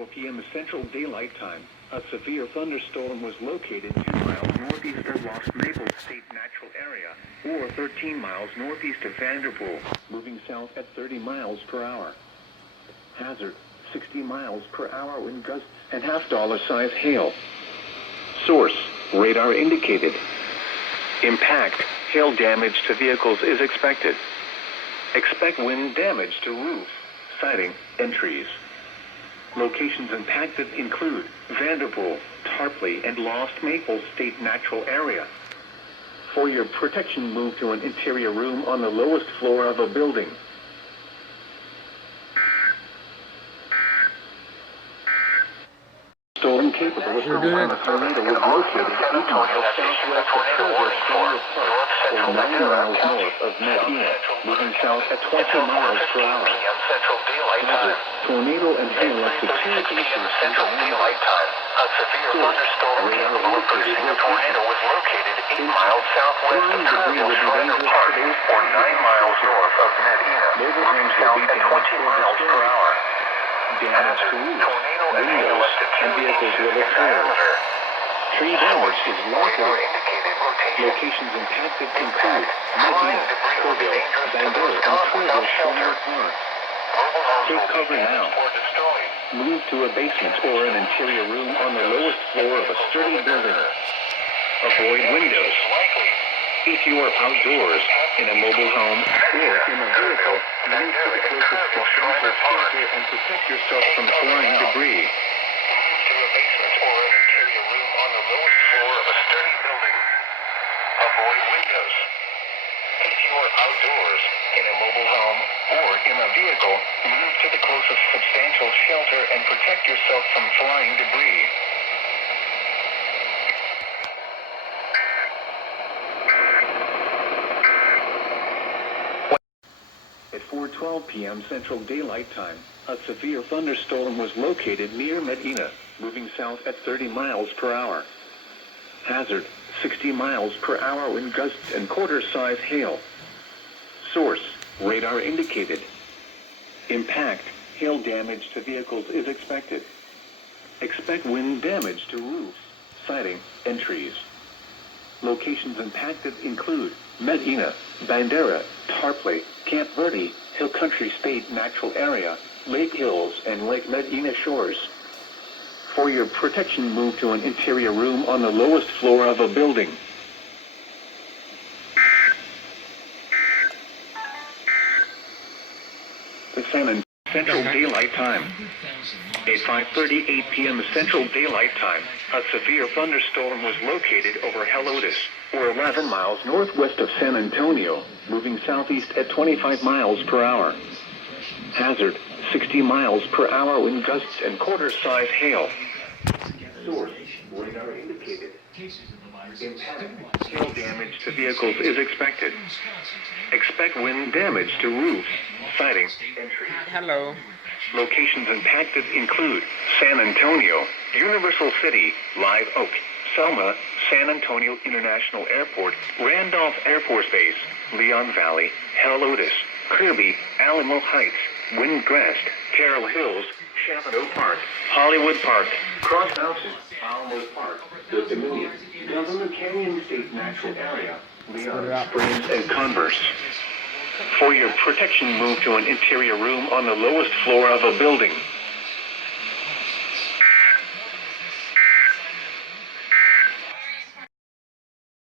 4 p.m. Central Daylight Time, a severe thunderstorm was located 2 miles northeast of Lost Maples State Natural Area, or 13 miles northeast of Vanderpool, moving south at 30 miles per hour. Hazard, 60 miles per hour wind gusts and half-dollar size hail. Source, radar indicated. Impact, hail damage to vehicles is expected. Expect wind damage to roof, siding, and trees. Locations impacted include Vanderpool, Tarpley, and Lost Maples State Natural Area. For your protection, move to an interior room on the lowest floor of a building. Storm capable of a tornado was located 8 miles southwest of Culver Senior Park, or 9 miles north of Medina, moving south at 20 miles per hour. Hazard, tornado and hail up to 2 inches Central Daylight Time. A severe thunderstorm capable of producing a tornado was located 8 miles southwest of Culver Senior Park, or 9 miles north of Medina, moving south at 20 miles per hour. Damage to roofs, windows, and vehicles will occur. Tree damage is likely. Locations impacted include Medina, Corville, Bandera, and Culver Senior Park. Take cover now. Move to a basement or an interior room on the lowest floor of a sturdy building. Avoid windows. If you are outdoors, in a mobile home, or in a vehicle, move to the closest substantial shelter and protect yourself from flying debris. Move to a basement or an interior room on the lowest floor of a sturdy building. Avoid windows. If you are outdoors, in a mobile home, or in a vehicle, move to the closest substantial shelter and protect yourself from flying debris. At 4:12 p.m. Central Daylight Time, a severe thunderstorm was located near Medina, moving south at 30 miles per hour. Hazard, 60 miles per hour wind gusts and quarter-size hail. Source, radar indicated. Impact, hail damage to vehicles is expected. Expect wind damage to roofs, siding, and trees. Locations impacted include Medina, Bandera, Tarpley, Camp Verde, Hill Country State Natural Area, Lake Hills, and Lake Medina Shores. For your protection, move to an interior room on the lowest floor of a building. The Central Daylight Time. At 5:38 p.m. Central Daylight Time, a severe thunderstorm was located over Helotes, or 11 miles northwest of San Antonio, moving southeast at 25 miles per hour. Hazard, 60 miles per hour wind gusts and quarter-size hail. Source, radar indicated. Impact, hail damage to vehicles is expected. Expect wind damage to roofs, siding, and trees. Hello. Locations impacted include San Antonio, Universal City, Live Oak, Selma, San Antonio International Airport, Randolph Air Force Base, Leon Valley, Helotes, Kirby, Alamo Heights, Windcrest, Carroll Hills, Chavano Park, Hollywood Park, Cross Mountain, Alamo Park, The Dominion, Governor Canyon State Natural Area, Leon Springs, and Converse. For your protection, move to an interior room on the lowest floor of a building.